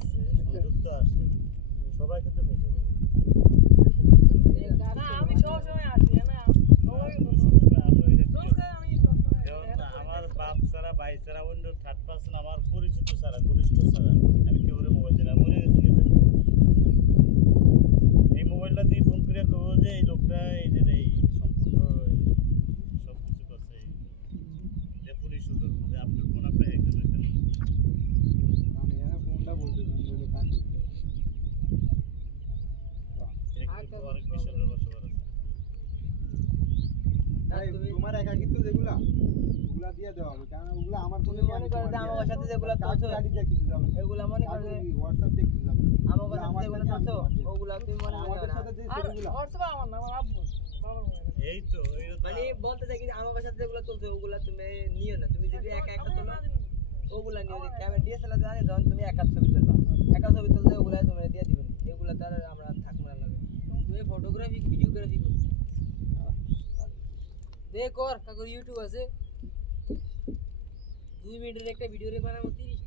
আছে সুযোগ তো আছে সবাই কিন্তু পেয়ে যাবে না আমি সব সময় আসি না সবাই সবসময় আসোই না আমি সব সময় যেমন আমার বাপ ছাড়া ভাই ছাড়া অন্য থার্ড পার্সন আমার পরিচিত ছাড়া ঘনিষ্ঠ ছাড়া আমি কেউ মোবাইল দিই না মরে গেছি এই মোবাইলটা দিয়ে ফোন করে কব যে এই লোকটা এই যে এই সম্পূর্ণ সব কিছু করছে যে পুলিশ সুযোগ যে আপনার ফোন আপনি একজন দেখেন আমি এর ফোনটা বলতে বলে কাজ এটা কিন্তু অনেক বিশাল ব্যবসা আছে তোমার একাকিত্ব যেগুলা ওগুলা দিয়ে দেওয়া হবে কারণ ওগুলা আমার ফোনে মনে করো যে আমার সাথে যেগুলো করছো গাড়ি দিয়ে কিছু যাবে না এগুলা মনে করো যে হোয়াটসঅ্যাপ দিয়ে কিছু যাবে না আমার সাথে যেগুলো করছো ওগুলা তুমি মনে করো আমাদের না সাথে যে আর সেগুলা হোয়াটসঅ্যাপ আমার না আমার আব্বু বাবার মোবাইল এই তো এইটা তো মানে বলতে চাই কি যে আমার সাথে যেগুলো চলছে ওগুলা তুমি নিও না তুমি যদি একা একা তোলো ওগুলা নিও যে ক্যামেরা ডিএসএলআর জানি যখন তুমি একা ছবি তুলবা একা ছবি তুললে ওগুলা তুমি দিয়ে দিবেন এগুলা তার আমরা থাকবো না লাগে তুমি ফটোগ্রাফি ভিডিওগ্রাফি করো দেখ কর কাকুর ইউটিউব আছে 2 মিনিটের একটা ভিডিও রে বানাবো 30